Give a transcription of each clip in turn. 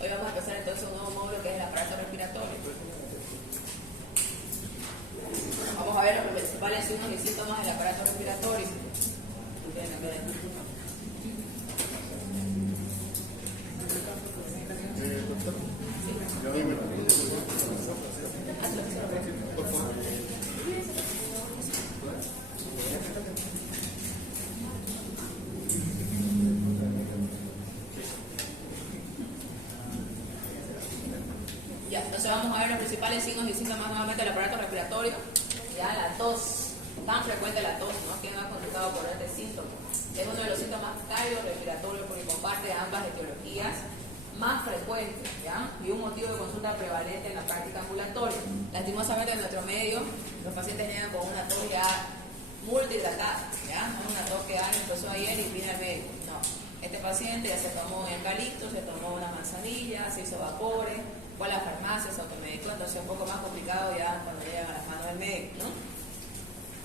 Hoy vamos a empezar entonces un nuevo módulo que es el aparato respiratorio. Vamos a ver los principales signos y síntomas del aparato respiratorio. Ya, entonces vamos a ver los principales signos y síntomas nuevamente del aparato respiratorio. Ya, la tos, tan frecuente la tos, ¿no? ¿Quién ha consultado por este síntoma? Es uno de los síntomas cardiorrespiratorios porque comparte ambas etiologías más frecuentes, ¿ya? Y un motivo de consulta prevalente en la práctica ambulatoria. Lastimosamente en nuestro medio, los pacientes llegan con una tos ya multihidratada, ¿ya? No una tos que empezó ayer y viene al médico. No, este paciente ya se tomó eucalipto, se tomó una manzanilla, se hizo vapores, fue a la farmacia, se automedicó, entonces es un poco más complicado ya cuando llegan a las manos del médico, ¿no?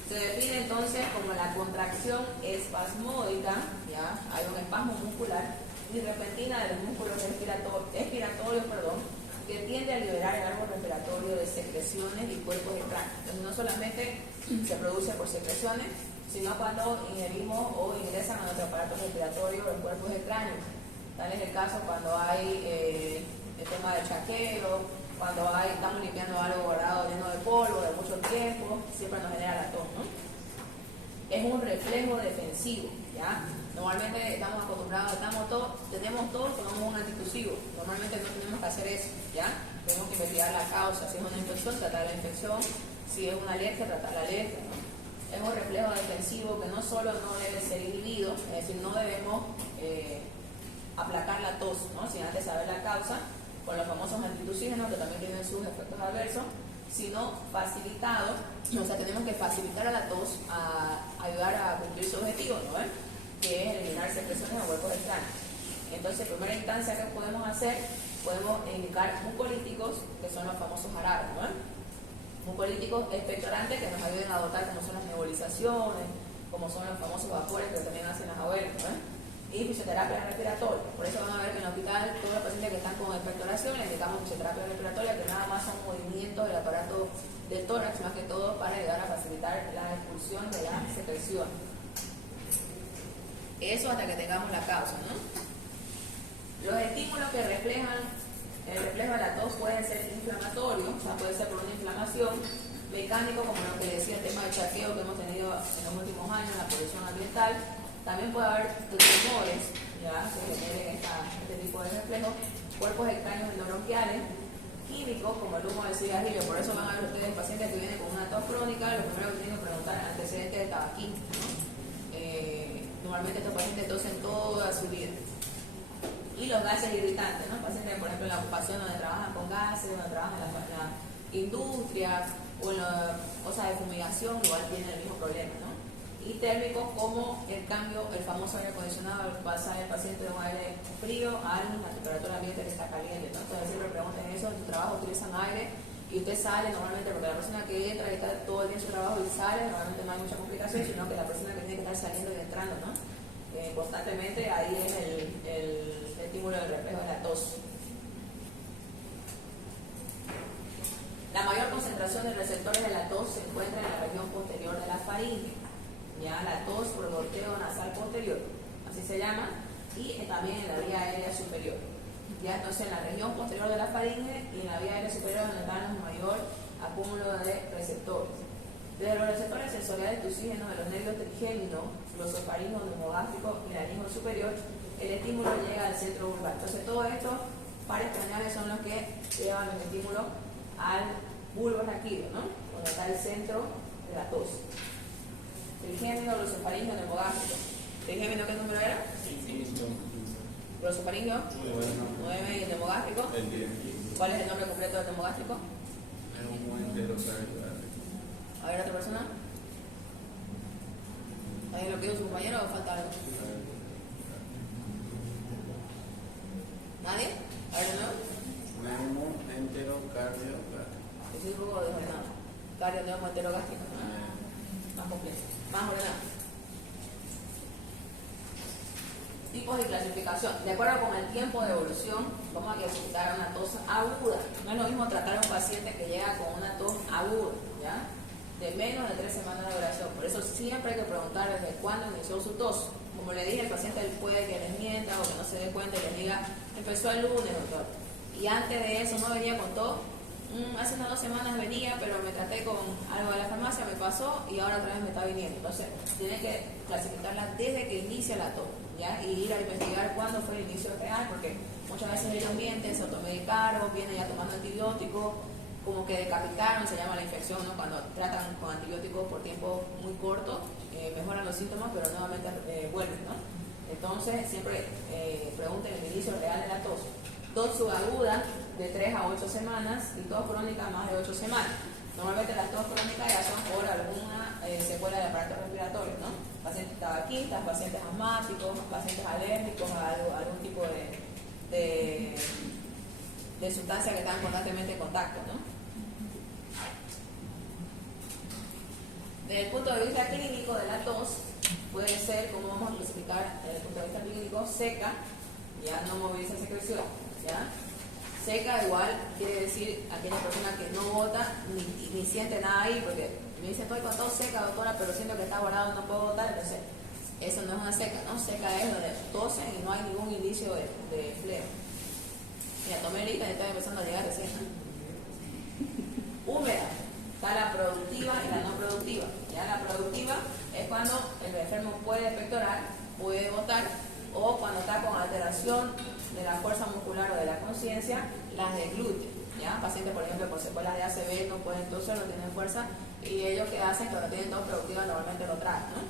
Se define entonces como la contracción espasmódica, ¿ya? Hay un espasmo muscular y repentina de los músculos expiratorios, que tiende a liberar el árbol respiratorio de secreciones y cuerpos extraños. Entonces no solamente se produce por secreciones, sino cuando ingerimos o ingresan a nuestro aparato respiratorio los cuerpos extraños. Tal es el caso cuando hay el tema del chaqueo, cuando estamos limpiando algo guardado lleno de polvo de mucho tiempo, siempre nos genera la tos, ¿no? Es un reflejo defensivo, ¿ya? Normalmente estamos acostumbrados, tenemos tos, tomamos un antitusivo. Normalmente no tenemos que hacer eso, ¿ya? Tenemos que investigar la causa. Si es una infección, tratar la infección. Si es una alergia, tratar la alergia, ¿no? Es un reflejo defensivo que no solo no debe ser inhibido, es decir, no debemos aplacar la tos, ¿no? Sin antes saber la causa, con los famosos antitusígenos que también tienen sus efectos adversos, sino facilitado, o sea, tenemos que facilitar a la tos a ayudar a cumplir su objetivo, ¿no? Que es eliminar secreciones o huecos extraños. Entonces, en primera instancia, ¿qué podemos hacer? Podemos indicar mucolíticos, que son los famosos jarabes, ¿no? Mucolíticos expectorantes que nos ayuden a dotar, como son las nebulizaciones, como son los famosos vapores que también hacen las abuelas, ¿no? Y fisioterapia respiratoria. Por eso van a ver que en el hospital todos los pacientes que están con expectoración les indicamos fisioterapia respiratoria, que nada más son movimientos del aparato del tórax, más que todo para ayudar a facilitar la expulsión de la secreción. Eso hasta que tengamos la causa, ¿no? Los estímulos que reflejan el reflejo de la tos pueden ser inflamatorios, o sea, puede ser por una inflamación, mecánico, como lo que decía el tema del chaqueo que hemos tenido en los últimos años, la polución ambiental. También puede haber tumores, ya, que generen este tipo de reflejos, cuerpos extraños endobronquiales, químicos como el humo del cigarrillo. Por eso van a ver ustedes pacientes que vienen con una tos crónica, lo primero que tienen que preguntar es antecedentes de tabaquismo, ¿no? Normalmente estos pacientes tosen toda su vida. Y los gases irritantes, ¿no? Pacientes, por ejemplo, en la ocupación donde trabajan con gases, donde trabajan en la industria o en las cosas de fumigación, igual tienen el mismo problema, ¿no? Y térmicos como el cambio, el famoso aire acondicionado, pasa el paciente de un aire frío a la temperatura ambiente que está caliente, ¿no? Entonces siempre pregunten eso, en tu trabajo utilizan aire y usted sale normalmente, porque la persona que entra y está todo el día en su trabajo y sale, normalmente no hay mucha complicación, sino que la persona que tiene que estar saliendo y entrando, ¿no? Constantemente, ahí es el estímulo del reflejo de la tos. La mayor concentración de receptores de la tos se encuentra en la región posterior de la faringe, ya la tos por goteo nasal posterior, así se llama, y también en la vía aérea superior. Ya, entonces en la región posterior de la faringe y en la vía aérea superior donde está el mayor acúmulo de receptores. Desde los receptores sensoriales de oxígeno de los nervios trigéminos, glosofaringos, neumogástricos y laringo superior, el estímulo llega al centro vulvar. Entonces todos estos pares craneales son los que llevan los estímulos al bulbo raquídeo, ¿no? Donde está el centro de la tos. Trigémino, glosofaringio, neumogástrico. ¿Trigémino qué número era? Glosofaringio 9 y el neumogástrico. ¿Cuál es el nombre completo del neumogástrico? A ver, otra persona. ¿Alguien lo pidió su compañero o falta algo? ¿Nadie? A ver, ¿no? Neumo, entero, cardio, Yo soy un poco desordenado. Cardio, neumo, entero, gástrico, ¿no? Más completo. Más ordenado. Y Tipos de clasificación. De acuerdo con el tiempo de evolución, vamos a clasificar una tos aguda. No es lo mismo tratar a un paciente que llega con una tos aguda, ¿ya? De menos de 3 semanas de duración. Por eso siempre hay que preguntar desde cuándo inició su tos. Como le dije, el paciente puede que les mienta o que no se dé cuenta y les diga, empezó el lunes, doctor. Y antes de eso no venía con tos. Hace unas 2 semanas venía, pero me traté con algo de la farmacia, me pasó y ahora otra vez me está viniendo. Entonces, tiene que clasificarla desde que inicia la tos, ¿ya? Y ir a investigar cuándo fue el inicio real, porque muchas veces ellos mienten, se automedicaron, vienen ya tomando antibióticos, como que decapitaron, se llama la infección, ¿no? Cuando tratan con antibióticos por tiempo muy corto, mejoran los síntomas, pero nuevamente vuelven, ¿no? Entonces, siempre pregunten el inicio real de la tos. Tos subaguda de 3 a 8 semanas y tos crónica más de 8 semanas. Normalmente las tos crónicas ya son por alguna secuela del aparato respiratorio, ¿no? Pacientes tabaquistas, pacientes asmáticos, pacientes alérgicos a algún tipo de sustancia que están constantemente en contacto, ¿no? Desde el punto de vista clínico de la tos, puede ser, como vamos a clasificar desde el punto de vista clínico, seca, ya no moviliza secreción, ¿ya? Seca igual quiere decir aquella persona que no bota ni siente nada ahí, porque me dice estoy con tos seca, doctora, pero siento que está guardado y no puedo botar, entonces eso no es una seca, ¿no? Seca es donde tosen y no hay ningún indicio de flebo. Mira, tomé lista y está empezando a llegar recién, ¿no? Húmeda, está la productiva y la no productiva. Ya la productiva es cuando el enfermo puede pectorar, puede botar, o cuando está con alteración de la fuerza muscular o de la conciencia, las de glúteo, ¿ya? Pacientes, por ejemplo, con secuelas de ACV no pueden toser, no tienen fuerza, y ellos que hacen cuando tienen tos productiva normalmente lo traen, ¿no?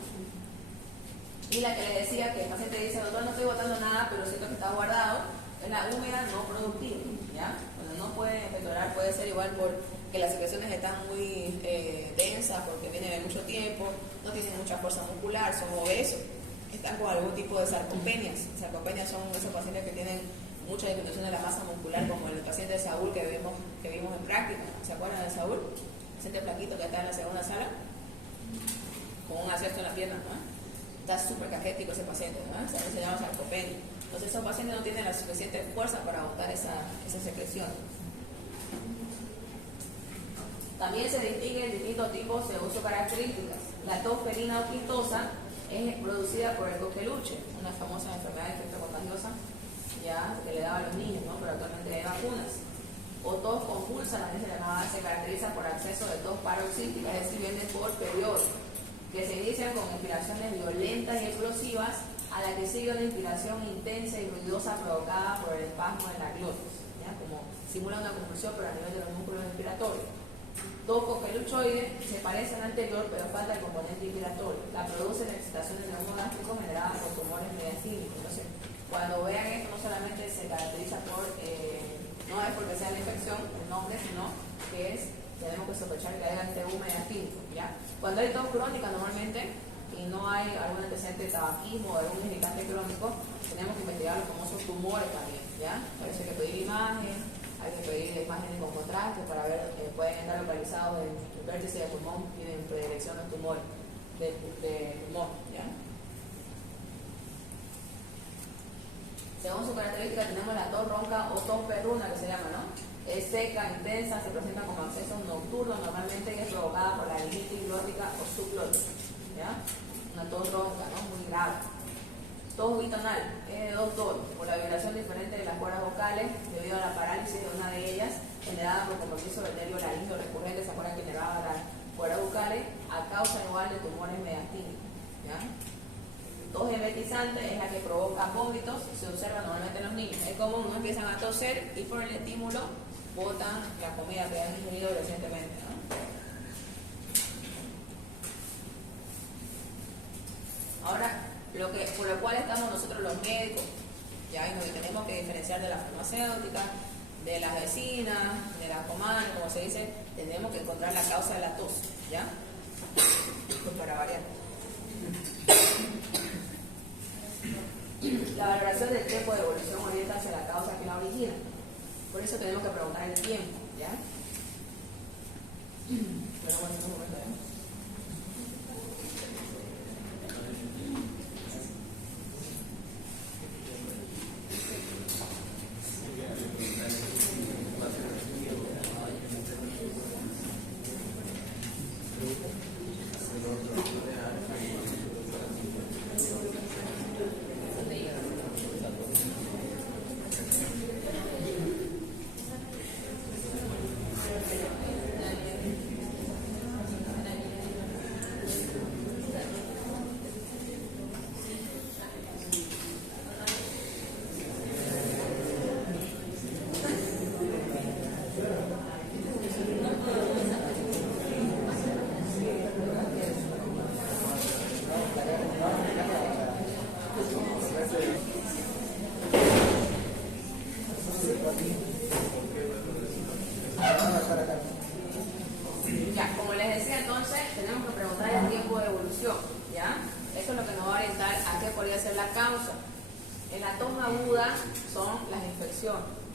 Y la que le decía que el paciente dice, doctor, no estoy botando nada, pero siento que está guardado, es la húmeda no productiva, ¿ya? Cuando no puede pectorar puede ser igual porque las secreciones están muy densas, porque vienen de mucho tiempo, no tienen mucha fuerza muscular, son obesos, están con algún tipo de sarcopenias. Sarcopenias son esos pacientes que tienen mucha disminución de la masa muscular, como el paciente de Saúl que vimos en práctica. ¿Se acuerdan de Saúl? El paciente flaquito que está en la segunda sala, con un acierto en la pierna, ¿no? Está súper caquético ese paciente, ¿no? Se llama sarcopenia. Entonces esos pacientes no tienen la suficiente fuerza para botar esa secreción. También se distinguen distintos tipos de uso características. La tos felina o quitosa es producida por el coqueluche, una famosa enfermedad infecto-contagiosa ya que le daba a los niños, ¿no? Pero actualmente hay vacunas. O tos convulsa, también se caracteriza por acceso de tos paroxística, es decir, viene por periodo, que se inician con inspiraciones violentas y explosivas, a la que sigue una inspiración intensa y ruidosa provocada por el espasmo de la glotis, ¿ya? Como simula una convulsión pero a nivel de los músculos respiratorios. Tos coqueluchoide se parece al anterior, pero falta el componente inspiratorio. La produce la excitación del neumo gástrico generada por tumores mediastínicos. Entonces, cuando vean esto, no solamente se caracteriza por, no es porque sea la infección, el nombre, sino que tenemos que sospechar que haya este mediastínico, ¿ya? Cuando hay tos crónica normalmente, y no hay algún antecedente de tabaquismo o algún irritante crónico, tenemos que investigar los famosos tumores también, ¿ya? Parece que pedir imagen. Hay que pedir imágenes con contraste para ver, pueden estar localizados en el vértice del pulmón y en predilección del tumor del pulmón, ¿ya? Según su característica tenemos la tos ronca o tos perruna que se llama, ¿no? Es seca, intensa, se presenta como accesos nocturnos, normalmente es provocada por la rinitis glótica o subglótica, ¿ya? Una tos ronca, ¿no? Muy grave. Tos bitonal es de 2 tonos, por la vibración diferente de las cuerdas vocales debido a la parálisis de una de ellas generada por compromiso del nervio laríngeo recurrente, ¿se acuerdan que generaba las cuerdas vocales? A causa igual de tumores mediastínicos, ¿ya? Tos emetizante es la que provoca vómitos, se observa normalmente en los niños. Es común, no empiezan a toser y por el estímulo botan la comida que han ingerido recientemente, ¿no? Ahora, por lo cual estamos nosotros los médicos, ya, y nos tenemos que diferenciar de las farmacéuticas, de las vecinas, de las comadres, como se dice, tenemos que encontrar la causa de la tos, ¿ya? Pues para variar. La valoración del tiempo de evolución orienta hacia la causa que la origina. Por eso tenemos que preguntar el tiempo, ¿ya? Pero bueno, un momento, ¿eh?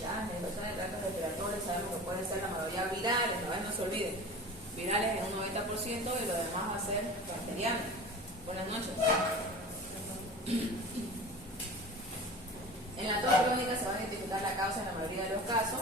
Ya, las infecciones de tracto respiratorio sabemos que pueden ser la mayoría virales, no se olviden. Virales en un 90% y lo demás va a ser bacteriano. Buenas noches. En la tos crónica se va a identificar la causa en la mayoría de los casos,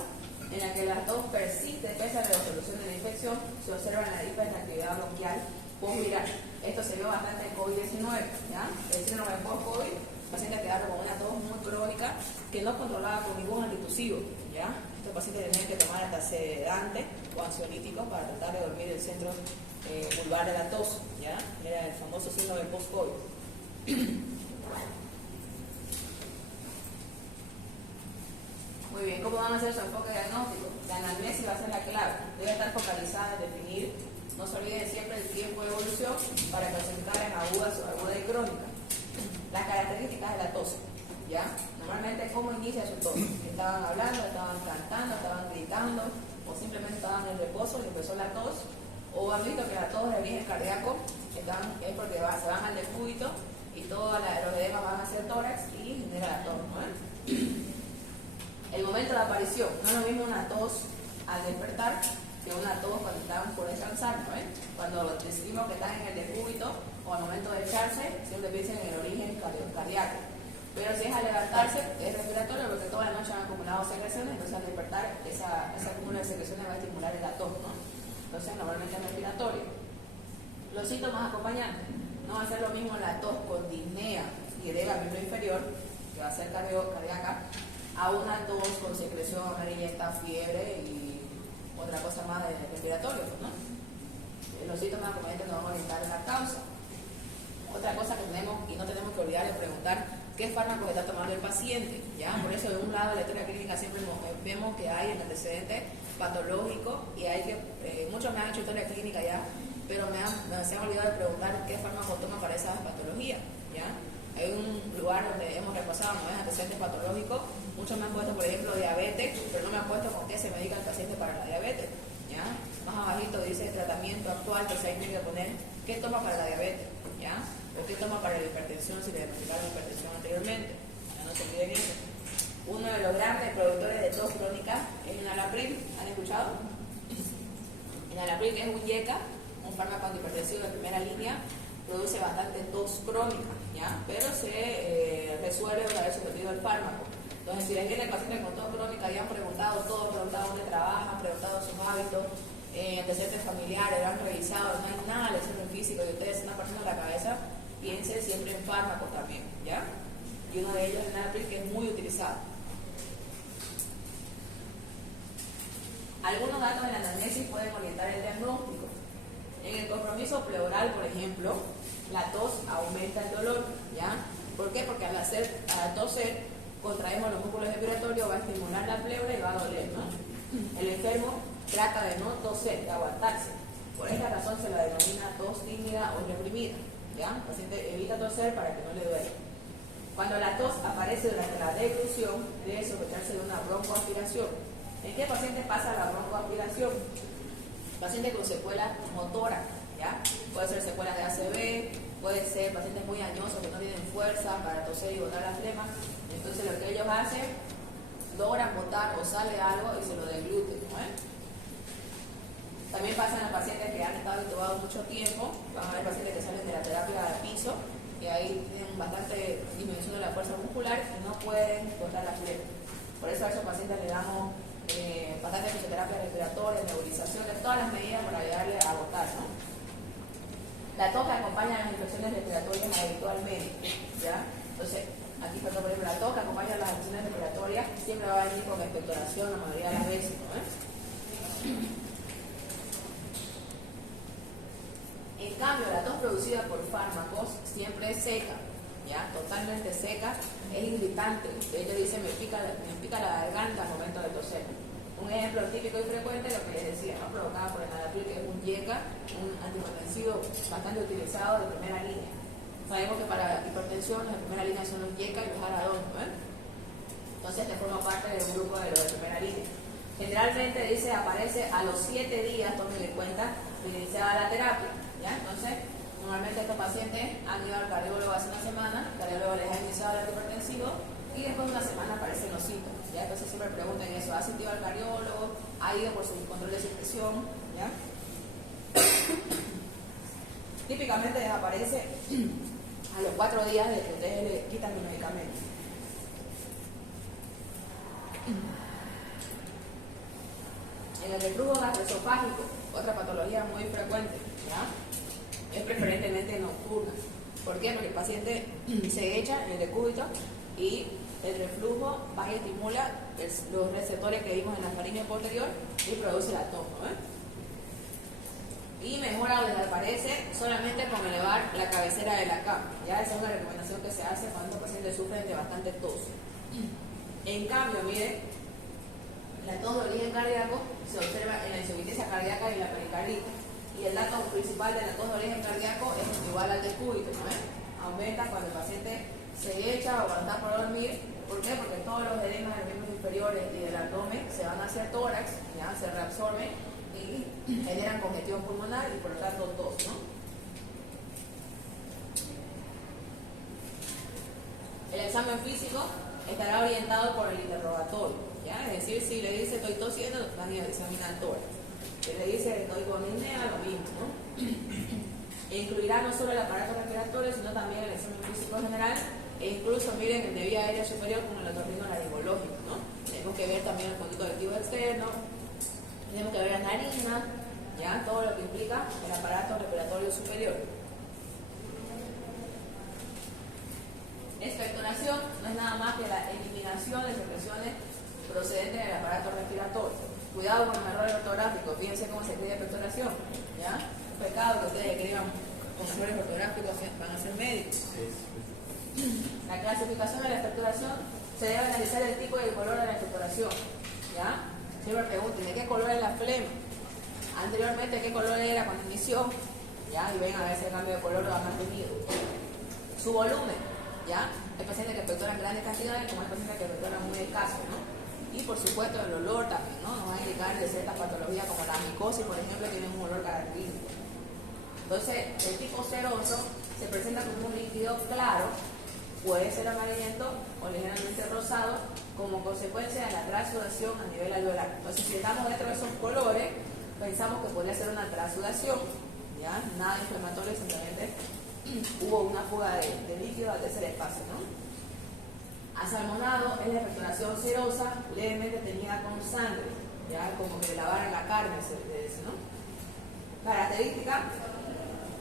en la que la tos persiste pese a la resolución de la infección, se observa en la hiperactividad bronquial postviral. Esto se vio bastante en COVID-19, ¿ya? El síndrome post-COVID, pacientes quedaron con una tos muy crónica que no controlaba con ningún antitusivo, ¿ya? Estos pacientes tenían que tomar hasta sedante o ansiolíticos para tratar de dormir el centro vulvar de la tos, ¿ya? Era el famoso síndrome post-COVID. Muy bien, ¿cómo van a hacer su enfoque diagnóstico? La anamnesis va a ser la clave. Debe estar focalizada en definir, no se olviden siempre el tiempo de evolución para clasificar en aguda, subaguda y crónica. Las características de la tos, ¿ya? Normalmente, ¿cómo inicia su tos? Estaban hablando, estaban cantando, estaban gritando, o simplemente estaban en reposo y empezó la tos, o han visto que la tos de origen cardíaco es porque se van al decúbito y todos los edemas van hacia el tórax y genera la tos, ¿no? El momento de aparición, no es lo mismo una tos al despertar que una tos cuando están por descansar, ¿no? Cuando decidimos que están en el decúbito o al momento de echarse, siempre piensen en el origen cardíaco. Pero si es al levantarse, es respiratorio porque toda la noche han acumulado secreciones, entonces al despertar ese acúmulo de secreciones va a estimular la tos, ¿no? Entonces normalmente es respiratorio. Los síntomas acompañantes, no va a ser lo mismo la tos con disnea y edema miembro inferior, que va a ser cardíaca, a una tos con secreción amarillenta, fiebre y otra cosa más de respiratorio, ¿no? Los síntomas acompañantes nos van a orientar en la causa. Otra cosa que tenemos y no tenemos que olvidar es preguntar qué fármacos está tomando el paciente, ¿ya? Por eso de un lado de la historia clínica siempre vemos que hay el antecedente patológico y hay que, muchos me han hecho historia clínica ya, pero se han olvidado de preguntar qué fármaco toma para esa patología, ¿ya? Hay un lugar donde hemos repasado, no es antecedentes patológicos. Muchos me han puesto, por ejemplo, diabetes, pero no me han puesto con qué se medica el paciente para la diabetes, ¿ya? Más abajito dice tratamiento actual, que se tiene que poner qué toma para la diabetes, ¿ya? O qué toma para la hipertensión, si le diagnosticaron hipertensión anteriormente. Ya no se olviden eso. Uno de los grandes productores de tos crónica es enalapril. ¿Han escuchado? Enalapril, que es un YECA, un fármaco antihipertensivo de primera línea, produce bastante tos crónica, ¿ya? Pero se resuelve una vez sometido el fármaco. Entonces, si les viene el paciente con tos crónica y han preguntado todo, preguntado dónde trabajan, preguntado sus hábitos, antecedentes familiares, lo han revisado, no hay nada de examen físico y ustedes están partiendo la cabeza, piensen siempre en fármacos también, ¿ya? Y uno de ellos es el enalapril, que es muy utilizado. Algunos datos de la anamnesis pueden orientar el diagnóstico. En el compromiso pleural, por ejemplo, la tos aumenta el dolor, ¿ya? ¿Por qué? Porque al toser, contraemos los músculos respiratorios, va a estimular la pleura y va a doler, ¿no? El enfermo trata de no toser, de aguantarse. Por esta razón se la denomina tos tímida o reprimida, ¿ya? El paciente evita toser para que no le duele. Cuando la tos aparece durante la deglución, debe sospecharse de una broncoaspiración. ¿En qué paciente pasa la broncoaspiración? Pacientes con secuelas motoras, ¿ya? Puede ser secuelas de ACV, puede ser pacientes muy añosos que no tienen fuerza para toser y botar la flema. Entonces lo que ellos hacen, logran botar o sale algo y se lo degluten, ¿no? También pasan a pacientes que han estado intubados mucho tiempo, van a haber pacientes que salen de la terapia de piso, que ahí tienen bastante disminución de la fuerza muscular y no pueden botar la flema. Por eso a esos pacientes le damos bastante fisioterapia respiratoria, nebulizaciones, todas las medidas para ayudarle a agotar, ¿no? La tos acompaña las infecciones respiratorias habitualmente, ¿ya? Entonces, aquí por ejemplo, la tos que acompaña las infecciones respiratorias siempre va a venir con expectoración la mayoría de las veces, ¿no? En cambio, la tos producida por fármacos siempre es seca, ¿ya? Totalmente seca, es irritante. Ella dice, me pica la garganta al momento de toser. Un ejemplo típico y frecuente es lo que les decía, ¿no? Provocada por el enalapril, que es un YECA, un antihipertensivo bastante utilizado de primera línea. Sabemos que para hipertensión los de primera línea son los YECA y los aradón, ¿no? Entonces, este forma parte del grupo de los de primera línea. Generalmente dice, aparece a los 7 días, tomen en cuenta, de iniciada la terapia, ¿ya? Entonces, normalmente estos pacientes han ido al cardiólogo hace una semana, el cardiólogo les ha iniciado el antihipertensivo y después de una semana aparecen los síntomas. ¿ya? Entonces siempre preguntan eso, ¿ha sentido al cardiólogo? ¿Ha ido por su control de su presión? ¿Ya? Típicamente desaparece a los 4 días de que ustedes le quitan el medicamento. En el reflujo gastroesofágico, otra patología muy frecuente, ¿ya? Es preferentemente nocturna. ¿Por qué? Porque el paciente se echa en el decúbito y el reflujo va y estimula los receptores que vimos en la faringe posterior y produce la tos, ¿no? Y mejora o desaparece solamente con elevar la cabecera de la cama. Ya esa es una recomendación que se hace cuando los pacientes sufren de bastante tos. En cambio, miren, la tos de origen cardíaco se observa en la insuficiencia cardíaca y la pericarditis. Y el dato principal de la tos de origen cardíaco es igual al decúbito, ¿no? Aumenta cuando el paciente se echa o cuando está por dormir. ¿Por qué? Porque todos los edemas de los miembros inferiores y del abdomen se van hacia el tórax, ya se reabsorben y generan congestión pulmonar y por lo tanto tos, ¿no? El examen físico estará orientado por el interrogatorio, ¿ya? Es decir, si le dice estoy tosiendo, van a examinar el tórax. Si le dice estoy con apnea, lo mismo, ¿no? Incluirá no solo el aparato respiratorio, sino también el examen físico general e incluso, miren, el de vía aérea superior como el otorrinolaringológico, ¿no? Tenemos que ver también el conducto colectivo externo, tenemos que ver las narinas, ¿ya? Todo lo que implica el aparato respiratorio superior. Expectoración no es nada más que la eliminación de secreciones procedentes del aparato respiratorio. Cuidado con los errores ortográficos, fíjense cómo se escribe expectoración, ¿ya? Un pecado que ustedes escriban con errores ortográficos van a ser médicos. La clasificación de la expectoración se debe analizar el tipo y el color de la expectoración, ¿ya? Siempre pregunten, ¿de qué color es la flema? Anteriormente, ¿qué color era cuando inició? ¿Ya? Y ven a ver si el cambio de color lo ha mantenido. Su volumen, ¿ya? Hay pacientes que expectoran grandes cantidades, como hay pacientes que expectoran muy escasos, ¿no? Y por supuesto el olor también, ¿no? Nos va a indicar de ciertas patologías como la micosis, por ejemplo, tiene un olor característico. Entonces, el tipo seroso se presenta como un líquido claro, puede ser amarillento o ligeramente rosado, como consecuencia de la transudación a nivel alveolar. Entonces, si estamos dentro de esos colores, pensamos que podría ser una transudación, ¿ya? Nada inflamatorio, simplemente hubo una fuga de líquido al tercer espacio, ¿no? Asalmonado es la expectoración serosa, levemente teñida con sangre, ¿ya? Como que lavaran la carne, se dice, ¿no? Característica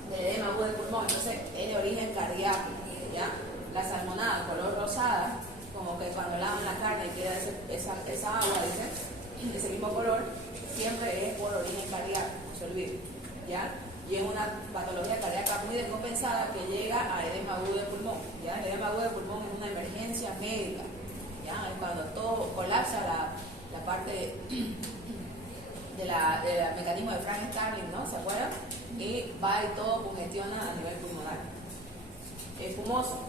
del edema agudo del pulmón, entonces es de origen cardíaco, ¿ya? La salmonada, color rosada, como que cuando lavan la carne queda esa agua, dice, ese mismo color, siempre es por origen cardíaco, no se olvide, ¿ya? Y es una patología cardíaca muy descompensada que llega a edema agudo del pulmón, ¿ya? El edema agudo del pulmón es una emergencia médica, ¿ya? Es cuando todo colapsa la parte del mecanismo de Frank-Starling, ¿no? ¿Se acuerdan? Y va y todo congestiona a nivel pulmonar. Espumoso.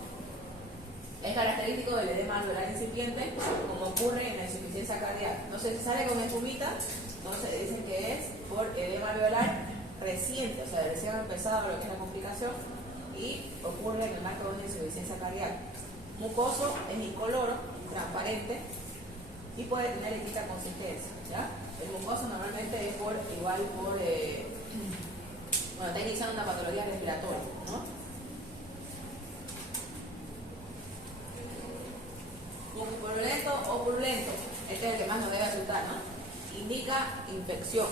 Es característico del edema alveolar incipiente, como ocurre en la insuficiencia cardíaca. No se sale con espumita, entonces dicen que es por edema alveolar reciente, o sea, recién ha empezado lo que es la complicación y ocurre en el marco de una insuficiencia cardíaca. Mucoso es incoloro, transparente y puede tener distinta consistencia, ¿ya? El mucoso normalmente es cuando está iniciando una patología respiratoria, ¿no? Purulento o purulento, este es el que más nos debe asustar, ¿no? Indica infección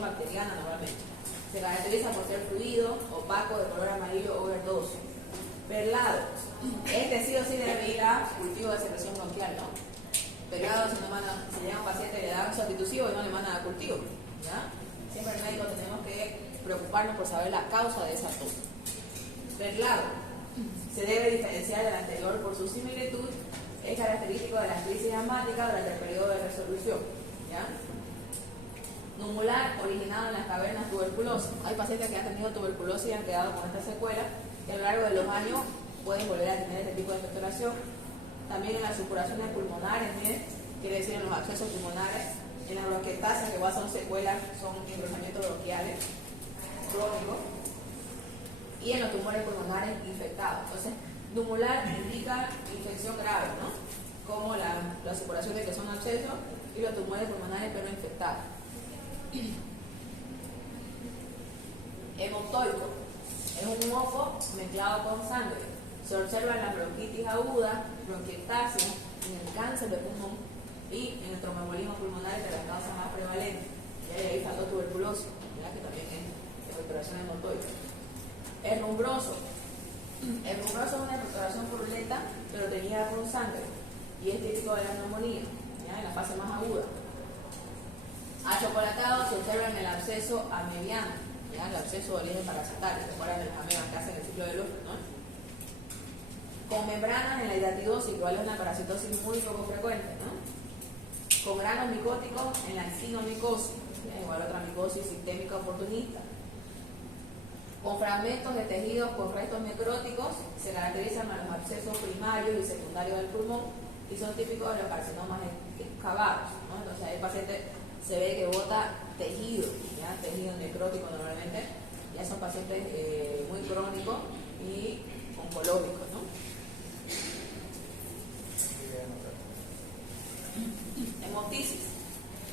bacteriana normalmente. Se caracteriza por ser fluido, opaco, de color amarillo o verdoso. Perlado, este sí o sí debe ir a cultivo de secreción bronquial, ¿no? Perlado, si llega un paciente y le dan sustitutivo y no le mandan a cultivo, ¿ya? Siempre el médico tenemos que preocuparnos por saber la causa de esa tos. Perlado, se debe diferenciar del anterior por su similitud, es característico de las crisis asmáticas durante el periodo de resolución, ¿ya? Numular, originado en las cavernas tuberculosas. Hay pacientes que han tenido tuberculosis y han quedado con esta secuela, que a lo largo de los años pueden volver a tener este tipo de expectoración. También en las supuraciones pulmonares, miren, quiere decir en los accesos pulmonares, en las bronquiectasias, que igual son secuelas, son engrosamientos bronquiales crónicos, y en los tumores pulmonares infectados. Entonces, numular indica infección grave, ¿no? como las supuraciones que son abscesos y los tumores pulmonares pero infectados. Hemoptoico es un moco mezclado con sangre. Se observa en la bronquitis aguda, bronquiectasia, en el cáncer de pulmón y en el tromboembolismo pulmonar, que es la causa más prevalente. Y ahí faltó tuberculosis, ¿verdad? Que también es recuperación hemoptoica. El rumbroso. El rumbroso es una recuperación purulenta, pero teñida con sangre y es típico de la neumonía, ¿ya? En la fase más aguda. Achocolatado se observa en el absceso amebiano, ¿ya? El absceso de origen parasitario, se acuerdan de las amebas que hacen el ciclo de luz, ¿no? Con membranas en la hidatidosis, igual es una parasitosis muy poco frecuente, ¿no? Con granos micóticos en la actinomicosis, igual otra micosis sistémica oportunista. Con fragmentos de tejidos con restos necróticos, se caracterizan a los abscesos primarios y secundarios del pulmón y son típicos de los carcinomas excavados, ¿no? Entonces ahí el paciente se ve que bota tejido, ¿ya? Tejido necrótico normalmente, ya son pacientes muy crónicos y oncológicos, ¿no? Hemoptisis.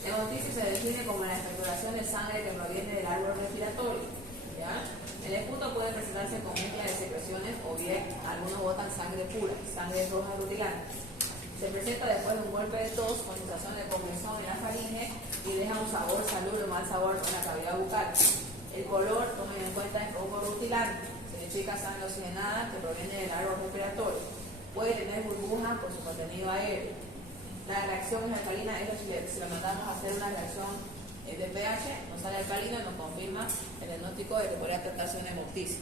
Hemoptisis se define como la expectoración de sangre que proviene del árbol respiratorio, ¿ya? El esputo puede presentarse con mezcla de secreciones o bien algunos botan sangre pura, sangre roja rutilante. Se presenta después de un golpe de tos con sensación de comezón en la faringe y deja un sabor salubre o mal sabor en la cavidad bucal. El color, tomen en cuenta, es rojo rutilante. Significa sangre oxigenada que proviene del árbol respiratorio. Puede tener burbujas por su contenido aéreo. La reacción es alcalina, es si lo mandamos a hacer una reacción de pH, nos sale alcalina y nos confirma el diagnóstico de que podría tratarse una hemoptisis.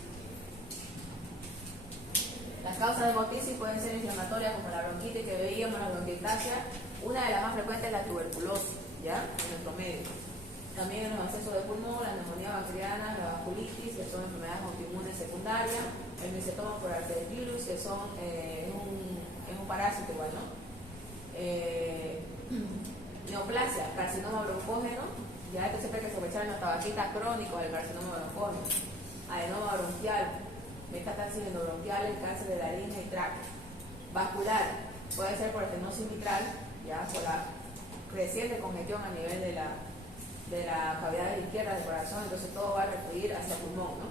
Las causas de hemoptisis pueden ser inflamatorias como la bronquitis que veíamos, la bronquiectasia. Una de las más frecuentes es la tuberculosis, ¿ya? En nuestro medio. También en los abscesos de pulmón, la neumonía bacteriana, la vasculitis, que son enfermedades autoinmunes secundarias, el micetoma por arterivirus, que son, es un parásito igual, ¿no? Neoplasia, carcinoma broncógeno, ya que siempre que sospechar en los tabaquistas crónicos el carcinoma broncógeno. Adenoma bronquial, metástasis endobronquiales, cáncer de laringe y tráquea. Vascular, puede ser por estenosis mitral, ya por la creciente congestión a nivel de la cavidad izquierda del corazón, entonces todo va a refluir hacia el pulmón, ¿no?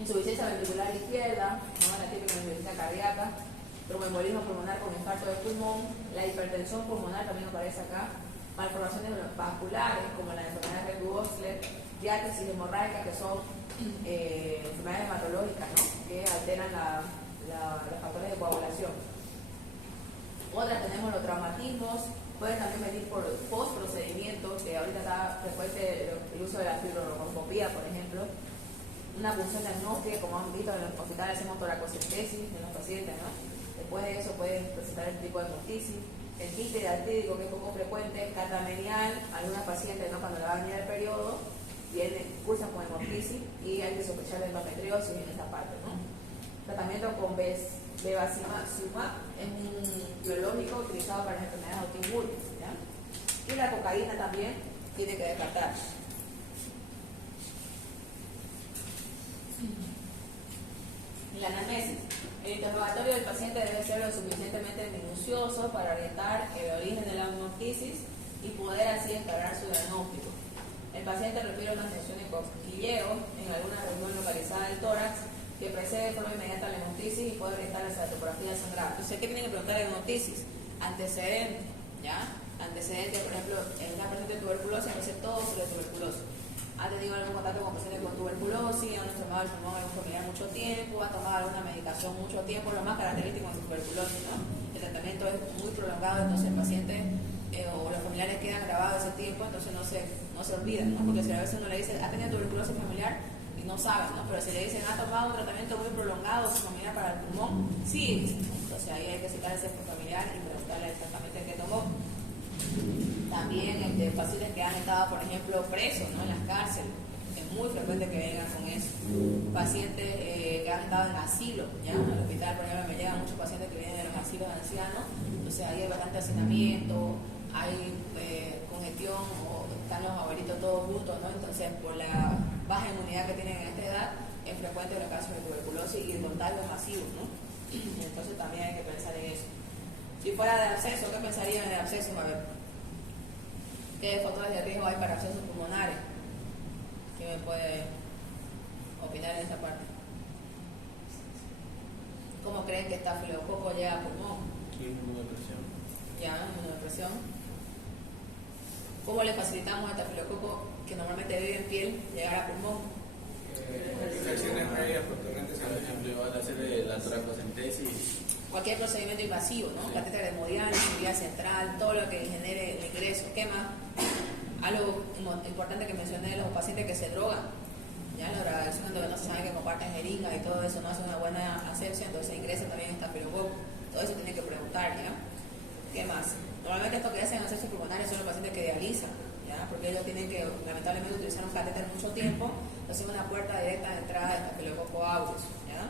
Insuficiencia ventricular izquierda, ¿no? La típica insuficiencia cardíaca, tromboembolismo pulmonar con infarto de pulmón, la hipertensión pulmonar también aparece acá, malformaciones vasculares como la enfermedad de Red-Gosler, diátesis hemorrágica, que son enfermedades hematológicas, ¿no? Que alteran los factores de coagulación. Otras tenemos los traumatismos, pueden también venir por post-procedimientos, que ahorita está frecuente el uso de la fibroscopía, por ejemplo. Una punción diagnóstica, como han visto en los hospitales, hacemos toracocentesis en los pacientes, ¿no? Después de eso pueden presentar este tipo de hemoptisis. El quiste diartídico, que es poco frecuente, catamenial, algunas pacientes, ¿no? Cuando le va a venir el periodo, cursan con hemoptisis y hay que sospechar de endometriosis en esa parte, ¿no? Tratamiento con bevacizumab es un biológico utilizado para las enfermedades autoinmunes, ¿ya? Y la cocaína también tiene que descartarse. La anamnesis. El interrogatorio del paciente debe ser lo suficientemente minucioso para orientar el origen de la hemoptisis y poder así esperar su diagnóstico. El paciente refiere una sensación de cosquilleo en alguna región localizada del tórax que precede de forma inmediata a la hemoptisis y puede orientar hacia la topografía sangrada. Entonces, ¿qué tienen que preguntar de hemoptisis? Antecedente, ¿ya? Antecedente, por ejemplo, en una paciente de tuberculosis, a veces todo sobre tuberculosis. Ha tenido algún contacto con pacientes con tuberculosis, han enfermado el pulmón algún familiar mucho tiempo, ha tomado alguna medicación mucho tiempo, lo más característico en tuberculosis, ¿no? El tratamiento es muy prolongado, entonces el paciente o los familiares quedan grabados ese tiempo, entonces no se olvidan, ¿no? Porque si a veces uno le dice, ha tenido tuberculosis familiar y no saben, ¿no? Pero si le dicen, ha tomado un tratamiento muy prolongado su familiar para el pulmón, sí, entonces ahí hay que citar a ese familiar y preguntarle exactamente qué tomó. También pacientes que han estado, por ejemplo, presos, ¿no? En las cárceles, es muy frecuente que vengan con eso. Pacientes que han estado en asilo, ¿ya? Al hospital, por ejemplo, me llegan muchos pacientes que vienen de los asilos de ancianos, entonces ahí hay bastante hacinamiento, hay congestión o están los abuelitos todos juntos, ¿no? Entonces, por la baja inmunidad que tienen en esta edad, es frecuente los casos de tuberculosis y de contagios masivos, ¿no? Entonces también hay que pensar en eso. Si fuera de absceso, ¿qué pensarían de abscesos? A ver, ¿qué factores de riesgo hay para abscesos pulmonares? ¿Quién me puede opinar en esta parte? ¿Cómo creen que estafilococo llega a pulmón? Inmunodepresión. Ya, inmunodepresión. ¿Cómo le facilitamos al estafilococo que normalmente vive en piel llegar a pulmón? Infecciones previas por torrentes. Por ejemplo, van a hacer la toracocentesis. Cualquier procedimiento invasivo, ¿no? Sí. Catéter hemodiálisis, vía central, todo lo que genere el ingreso. ¿Qué más? Algo importante que mencioné de los pacientes que se drogan. Ya la drogadicción endovenosa saben que comparten jeringas y todo eso no hace una buena asepsia, entonces ingresa también estafilococo. Todo eso tiene que preguntar, ¿ya? ¿Qué más? Normalmente estos que hacen abscesos pulmonares son los pacientes que dializan, ¿ya? Porque ellos tienen que lamentablemente utilizar un catéter mucho tiempo, entonces una puerta directa de entrada de estafilococo aureus, ¿ya?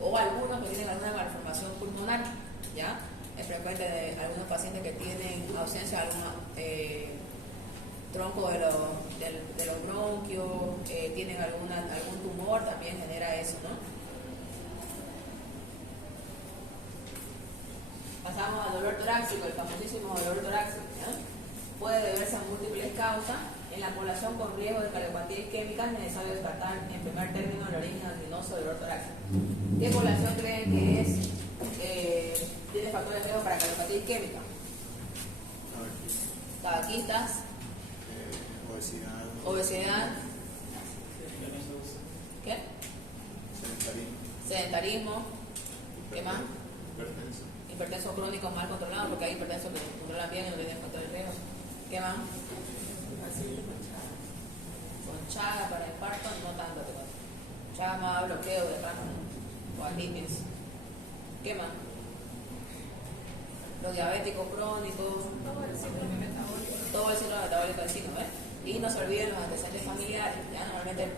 O algunos que tienen alguna malformación pulmonar, ¿ya? Es frecuente de algunos pacientes que tienen ausencia de alguna tronco de los bronquios, tienen algún tumor, también genera eso, ¿no? Pasamos al dolor torácico, el famosísimo dolor torácico, ¿ya? Puede deberse a múltiples causas. En la población con riesgo de cardiopatía isquémica es necesario descartar en primer término el origen andinoso del dolor torácico. ¿Qué población creen que tiene factores de riesgo para cardiopatía isquémica? Tabaquistas, obesidad, ¿qué? Sedentarismo, ¿qué más? Hipertenso crónico mal controlado, porque hay hipertensos que controlan bien y no tienen factor de riesgo. ¿Qué más? Con chaga para infarto, no tanto, te cuento. Chaga más bloqueo de rama, o arritmias. ¿Qué más? Los diabéticos crónicos, todo el síndrome metabólico del signo, ¿ves? Y no se olviden los antecedentes familiares. Ya normalmente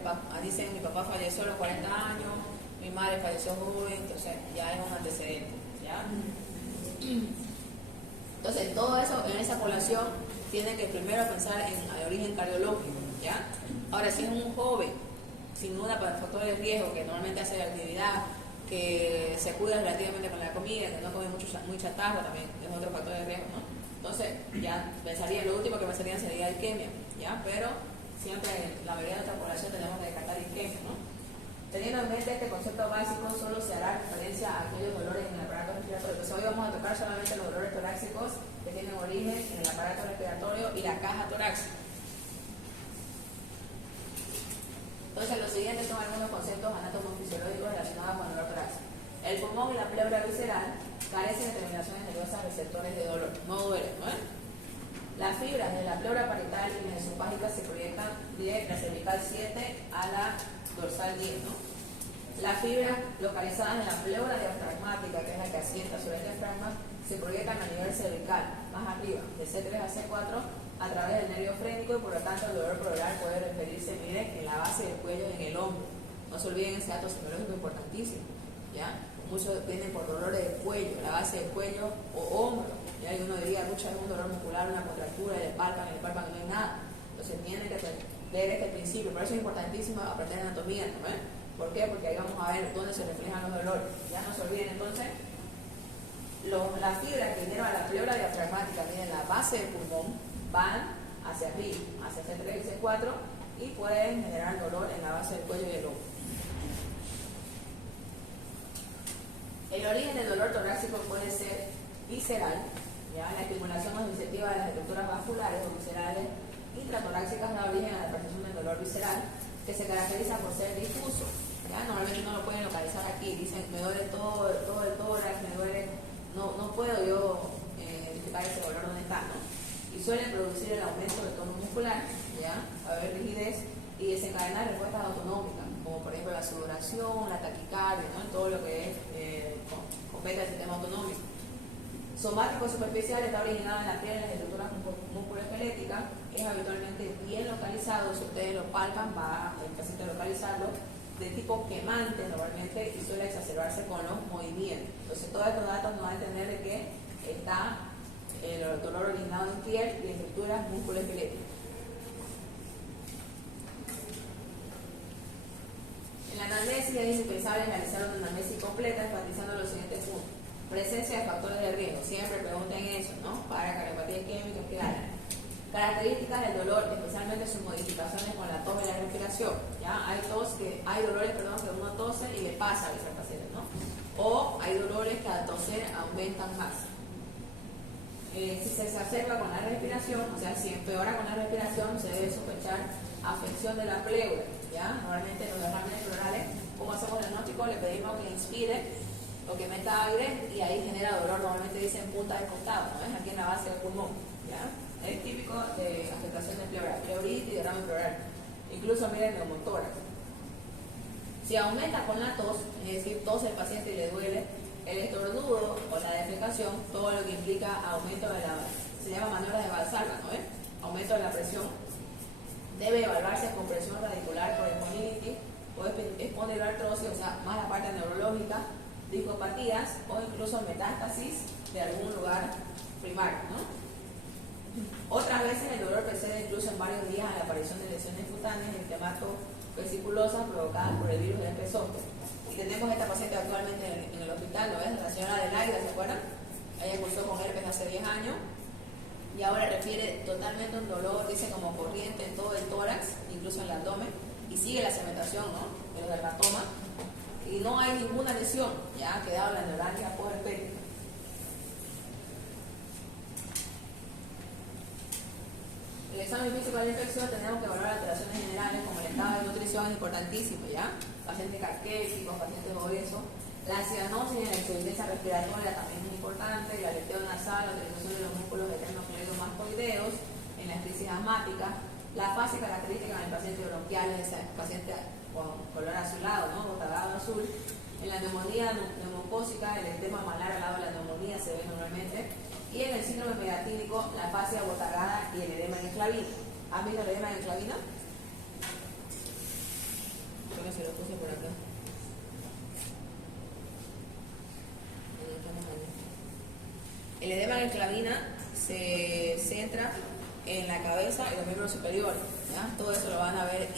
dicen mi papá falleció a los 40 años, mi madre falleció joven, entonces ya es un antecedente, ¿ya? Entonces todo eso en esa población tiene que primero pensar en el origen cardiológico, ¿ya? Ahora, si es un joven sin ningún factor de riesgo que normalmente hace actividad, que se cuida relativamente con la comida, que no come muy chatarra, también es otro factor de riesgo, ¿no? Entonces, ya pensaría, lo último que pensaría sería isquemia, ¿ya? Pero siempre, la mayoría de nuestra población tenemos que descartar isquemia, ¿no? Teniendo en mente este concepto básico, solo se hará referencia a aquellos dolores en el aparato respiratorio. Pues hoy vamos a tocar solamente los dolores torácicos que tienen origen en el aparato respiratorio y la caja torácica. Entonces, los siguientes son algunos conceptos anatomofisiológicos relacionados con el dolor torácico. El pulmón y la pleura visceral carecen de terminaciones nerviosas receptores de dolor, no duelen, ¿no? Las fibras de la pleura parietal y mesopágica se proyectan de la cervical 7 a la dorsal 10, ¿no? Las fibras localizadas en la pleura diafragmática, que es la que asienta sobre el diafragma, se proyectan a nivel cervical, más arriba, de C3 a C4, a través del nervio frénico, y por lo tanto el dolor pleural puede referirse, miren, en la base del cuello y en el hombro. No se olviden ese dato semiológico importantísimo, ¿ya? Muchos vienen por dolores de cuello, la base del cuello o hombro, ¿ya? Y uno diría, muchas veces un dolor muscular, una contractura, y le palpan y no hay nada. Entonces tienen que ver este principio, por eso es importantísimo aprender anatomía, ¿no? ¿Por qué? Porque ahí vamos a ver dónde se reflejan los dolores. Ya no se olviden entonces, las fibras que vinieron a la pleura diafragmática, miren, la base del pulmón, van hacia arriba, hacia C3 y C4, y pueden generar dolor en la base del cuello y el hombro. El origen del dolor torácico puede ser visceral, ¿ya? La estimulación nociceptiva de las estructuras vasculares o viscerales intratorácicas da origen a la percepción del dolor visceral, que se caracteriza por ser difuso, ¿ya? Normalmente no lo pueden localizar aquí, dicen me duele todo el tórax, me duele, no puedo yo identificar ese dolor donde está, ¿no? Y suelen producir el aumento del tono muscular, ¿ya? A ver, rigidez, y desencadenar respuestas autonómicas, como por ejemplo la sudoración, la taquicardia, ¿no? Todo lo que es compete al sistema autonómico. Somático superficial está originado en la piel, en las estructuras musculoesqueléticas, es habitualmente bien localizado, si ustedes lo palpan, va el paciente a localizarlo, de tipo quemante normalmente, y suele exacerbarse con los movimientos. Entonces todos estos datos nos van a entender de que está el dolor originado en piel y en estructuras musculoesqueléticas. En la anamnesis es indispensable realizar una anamnesis completa enfatizando los siguientes puntos. Presencia de factores de riesgo. Siempre pregunten eso, ¿no? Para cardiopatía isquémica, clara. Características del dolor, especialmente sus modificaciones con la tos y la respiración. ¿Ya? Hay dolores que uno tose y le pasa a ese paciente, ¿no? O hay dolores que al toser aumentan más. Si se exacerba con la respiración, o sea, si empeora con la respiración, se debe sospechar afección de la pleura. ¿Ya? Normalmente en los derrames pleurales, como hacemos el diagnóstico, le pedimos que inspire o que meta aire y ahí genera dolor. Normalmente dicen punta del costado, ¿no? Es aquí en la base del pulmón. ¿Ya? Es típico de afectación de pleuritis y derrame pleural. Incluso miren neumotórax. Si aumenta con la tos, es decir, tose el paciente y le duele, el estornudo o la defecación, todo lo que implica aumento de se llama maniobra de Valsalva, ¿no? Aumento de la presión. Debe evaluarse con presión radicular por espondilitis o espondiloartrosis, o sea, más la parte neurológica, discopatías o incluso metástasis de algún lugar primario, ¿no? Otras veces el dolor precede incluso en varios días a la aparición de lesiones cutáneas vesiculosas provocadas por el virus del herpes zóster. Y tenemos esta paciente actualmente en el hospital, ¿no ves? La señora Adelaida, ¿se acuerdan? Ella cursó con herpes hace 10 años y ahora refiere totalmente un dolor, dice como corriente en todo el tórax, incluso en el abdomen, y sigue la cementación, ¿no? El dermatoma, y no hay ninguna lesión, ya ha quedado la neuralgia puerpérica. El examen físico de la infección tenemos que evaluar alteraciones generales como el estado de nutrición, es importantísimo, ¿ya? Pacientes caquéticos, pacientes obesos. La cianosis y la insuficiencia respiratoria también es importante, el aleteo nasal, la utilización de los músculos esternocleidomastoideos en la crisis asmática, la fase característica en el paciente bronquial, es el paciente con color azulado, ¿no? Botagado azul. En la neumonía neumocócica, el edema malar al lado de la neumonía se ve normalmente. Y en el síndrome megatílico, la fase abotagada y el edema en clavina. ¿Han visto el edema en clavina? Creo que se lo puse por acá. El edema en clavina se centra en la cabeza y los miembros superiores. ¿Ya? Todo eso lo van a ver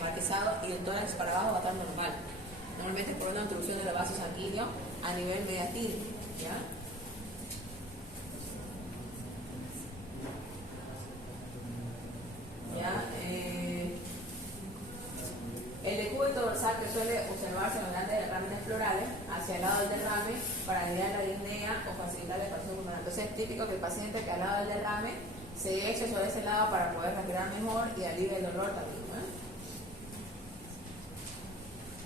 marquizado y el tórax para abajo va a estar normal. Normalmente por una obstrucción del vaso sanguíneo a nivel mediastínico. ¿Ya? El decúbito dorsal que suele observarse en los grandes derrames florales hacia el lado del derrame para aliviar la disnea o facilitar la expansión pulmonar. Entonces es típico que el paciente que al lado del derrame se eche sobre ese lado para poder respirar mejor y alivie el dolor también, ¿no?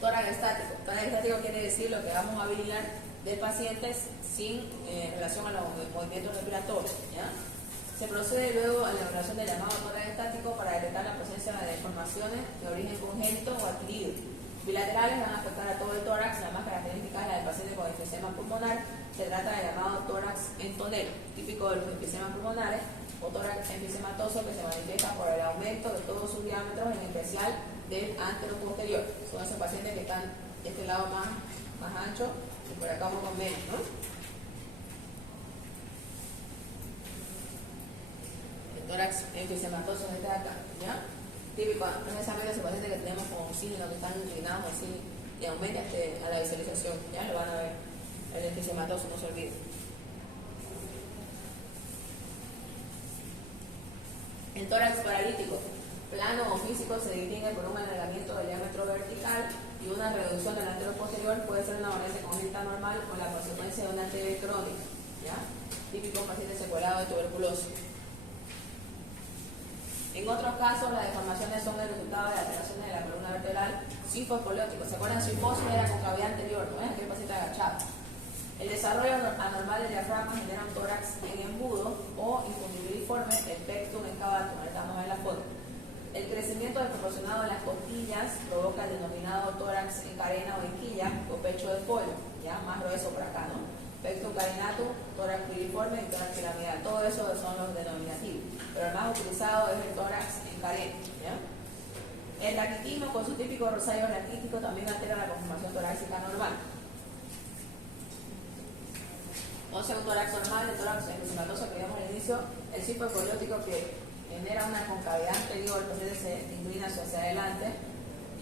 Tórax estático. Tórax estático quiere decir lo que vamos a habilitar del paciente sin relación a los movimientos respiratorios, ¿ya? Se procede luego a la evaluación del llamado tórax estático para detectar la presencia de deformaciones de origen congénito o adquirido. Bilaterales van a afectar a todo el tórax, la más característica es la del paciente con enfisema pulmonar. Se trata del llamado tórax entonero, típico de los enfisemas pulmonares, o tórax enfisematoso que se manifiesta por el aumento de todos sus diámetros, en especial del anteroposterior. Son esos pacientes que están de este lado más ancho y por acá un poco menos, ¿no? Tórax enfisematoso este de acá, ¿ya? Típico, precisamente esos pacientes que tenemos como síndrome que están inclinados así y aumenta a la visualización, ya lo van a ver, el enfisematoso, no se olviden. El tórax paralítico, plano o físico, se distingue por un alargamiento del diámetro vertical y una reducción del anteroposterior. Puede ser una variante congénita normal o la consecuencia de una TB crónica, ¿ya? Típico paciente secuelado de tuberculosis. En otros casos, las deformaciones son el resultado de alteraciones de la columna vertebral sifospoliótico. ¿Se acuerdan? Sifosis era con cavidad anterior, ¿no es? Aquel paciente agachado. El desarrollo anormal del diafragma genera un tórax en embudo o infundibiliforme, el pectum excavatum. Ahorita vamos a ver la foto. El crecimiento desproporcionado de las costillas provoca el denominado tórax en carena o en quilla o pecho de pollo, ya más grueso por acá, ¿no? Pectum carinatum, tórax piriforme y tórax piramidal. Todo eso son los denominativos, pero el más utilizado es el tórax en carena, ¿ya? El raquitismo con su típico rosario raquítico también altera la conformación torácica normal. Entonces un tórax normal, el tórax enfisematoso que vimos al inicio, el sifospoliótico que genera una concavidad anterior, el paciente se inclina hacia adelante,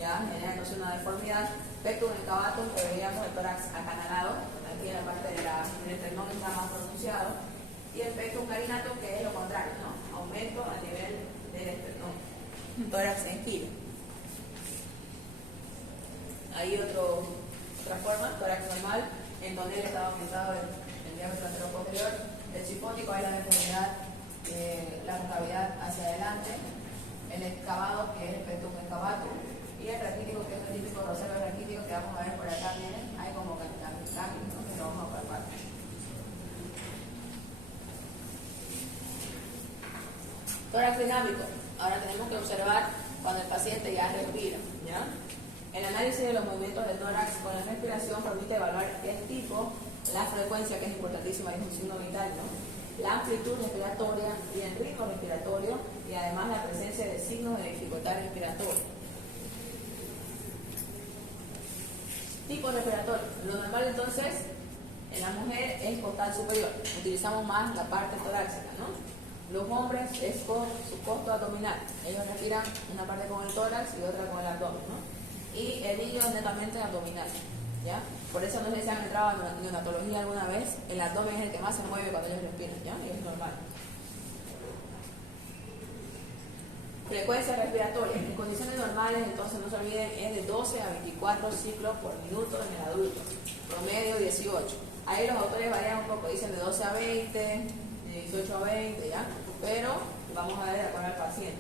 ya genera entonces una deformidad, Pectus excavatum, que veíamos el tórax acanalado, aquí en la parte del esternón está más pronunciado, y el pectus carinatum, que es lo contrario, ¿no? Aumento a nivel del esternón, tórax en giro. Hay otra forma, tórax normal, en donde él estaba aumentado el diámetro anterior-posterior, el sifónico, hay la deformidad, la concavidad hacia adelante, el excavado, que es el pectus excavatum, y el raquítico, que es el típico rosero raquítico que vamos a ver por acá, miren, hay como cambios, ¿no? Que lo vamos a palpar. Tórax dinámico. Ahora tenemos que observar cuando el paciente ya respira, ¿ya? El análisis de los movimientos del tórax con la respiración permite evaluar el tipo, la frecuencia, que es importantísima, es un signo vital, ¿no? La amplitud respiratoria y el ritmo respiratorio, y además la presencia de signos de dificultad respiratoria. Tipo respiratorio. Lo normal entonces en la mujer es costal superior. Utilizamos más la parte torácica, ¿no? Los hombres es con su costo abdominal. Ellos respiran una parte con el tórax y otra con el abdomen, ¿no? Y el niño es netamente abdominal, ¿ya? Por eso no sé si han entrado en neonatología alguna vez. El abdomen es el que más se mueve cuando ellos respiran, ¿ya? Y es normal. Frecuencia respiratoria. En condiciones normales, entonces no se olviden, es de 12 a 24 ciclos por minuto en el adulto. Promedio 18. Ahí los autores varían un poco, dicen de 12 a 20, de 18 a 20, ¿ya? Pero vamos a ver de acuerdo al paciente.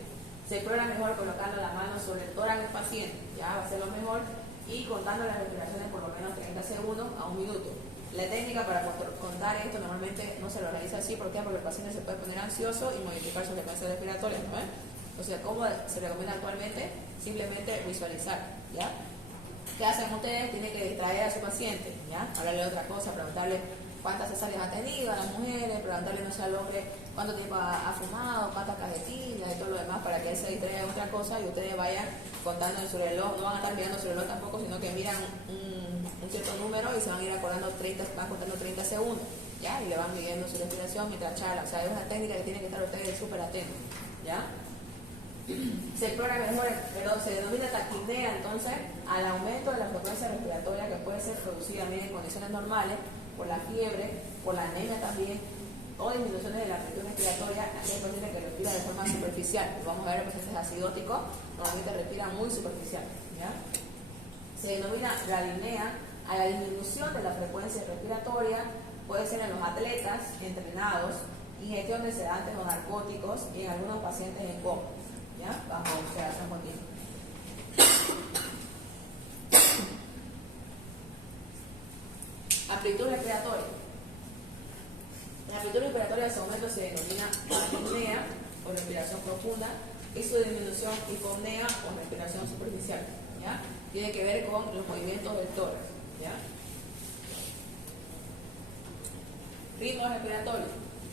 Se explora mejor colocando la mano sobre el tórax del paciente, ya va a ser lo mejor, y contando las respiraciones por lo menos 30 segundos a un minuto. La técnica para contar esto normalmente no se lo realiza así, ¿por qué? Porque el paciente se puede poner ansioso y modificar su frecuencia respiratoria, ¿no? O sea, ¿cómo se recomienda actualmente? Simplemente visualizar, ¿ya? ¿Qué hacen ustedes? Tienen que distraer a su paciente, ¿ya? Hablarle de otra cosa, preguntarle cuántas cesáreas ha tenido a las mujeres, preguntarle, no sé, al hombre cuánto tiempo ha fumado, cuántas cajetillas y todo lo demás, para que él se distraiga de otra cosa y ustedes vayan contando en su reloj. No van a estar mirando su reloj tampoco, sino que miran un cierto número y se van a ir acordando 30, van contando 30 segundos, ¿ya? Y le van midiendo su respiración mientras charla. O sea, es una técnica que tienen que estar ustedes súper atentos, ¿ya? Se explora mejor, se denomina taquipnea entonces al aumento de la frecuencia respiratoria, que puede ser producida también en condiciones normales, por la fiebre, por la anemia también, o disminuciones de la presión respiratoria. Aquí hay pacientes que respiran de forma superficial. Vamos a ver pacientes acidóticos, normalmente respiran muy superficial, ¿ya? Se denomina radipnea a la disminución de la frecuencia respiratoria, puede ser en los atletas entrenados, ingestión de sedantes o narcóticos y en algunos pacientes en coma, ¿ya? Bajo sedación continua. Amplitud respiratoria. La amplitud respiratoria de ese aumento se denomina apnea o respiración profunda, y su disminución hipopnea o respiración superficial, ¿ya? Tiene que ver con los movimientos del tórax, ¿ya? Ritmo respiratorio.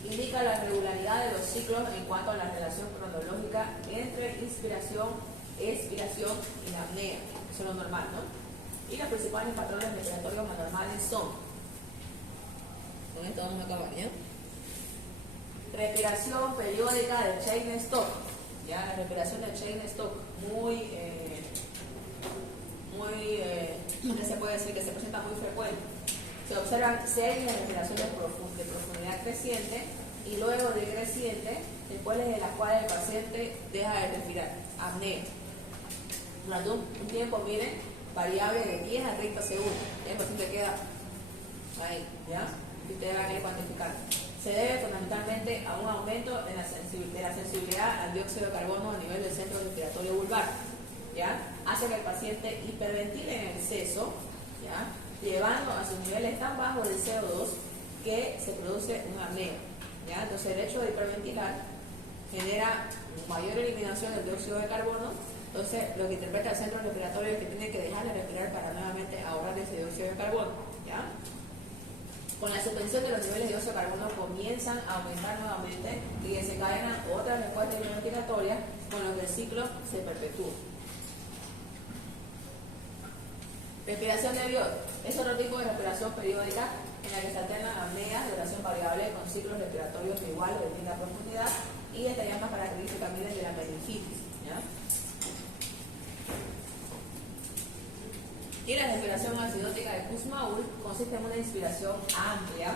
Indica la regularidad de los ciclos en cuanto a la relación cronológica entre inspiración, expiración y la apnea. Eso es lo normal, ¿no? Y los principales patrones respiratorios anormales son, con esto vamos a acabar, ¿ya? Respiración periódica de Cheyne-Stokes, ¿ya? La respiración de Cheyne-Stokes, ¿qué se puede decir? Que se presenta muy frecuente. Se observan series de respiraciones de profundidad creciente y luego decreciente, después de las cuales el paciente deja de respirar, apnea. Durante un tiempo, miren, variable de 10 a 30 segundos. El paciente queda ahí, ¿ya? Y ustedes van a ir cuantificando. Se debe fundamentalmente a un aumento de la sensibilidad al dióxido de carbono a nivel del centro respiratorio vulvar, ¿ya? Hace que el paciente hiperventile en exceso, ¿ya? Llevando a sus niveles tan bajos de CO2 que se produce una apnea, ¿ya? Entonces el hecho de hiperventilar genera mayor eliminación del dióxido de carbono. Entonces lo que interpreta el centro respiratorio es que tiene que dejar de respirar para nuevamente ahorrar ese dióxido de carbono, ¿ya? Con la suspensión de los niveles de dióxido de carbono comienzan a aumentar nuevamente y desencadenan otras respuestas respiratorias, con lo que el ciclo se perpetúa. Respiración de Biot es otro tipo de respiración periódica en la que se alternan apneas de duración variable con ciclos respiratorios de igual o distinta profundidad, y esta ya es más característica de la meningitis, ¿ya? Y la respiración acidótica de Kussmaul consiste en una inspiración amplia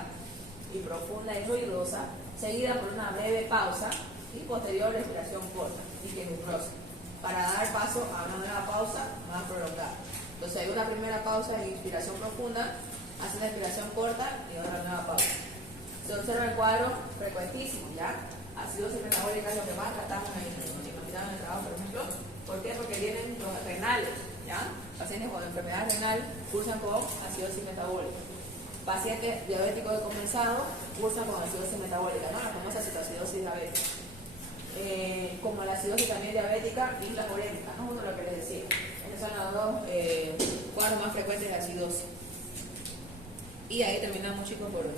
y profunda y ruidosa, seguida por una breve pausa y posterior respiración corta y quejumbrosa, para dar paso a una nueva pausa más prolongada. Entonces hay una primera pausa de inspiración profunda, hace una respiración corta y otra nueva pausa. Se observa el cuadro frecuentísimo, ¿ya? Acidosis metabólica es lo que más tratamos en el trabajo, por ejemplo. ¿Por qué? Porque vienen los renales, ¿ya? Pacientes con enfermedad renal cursan con acidosis metabólica. Pacientes diabéticos decompensados cursan con acidosis metabólica, ¿no? La famosa cetoacidosis diabética. Como la acidosis también diabética y la urémica, ¿no? Uno de lo que les decía. Esos son los dos cuadros más frecuentes de acidosis. Y ahí terminamos, chicos, por hoy.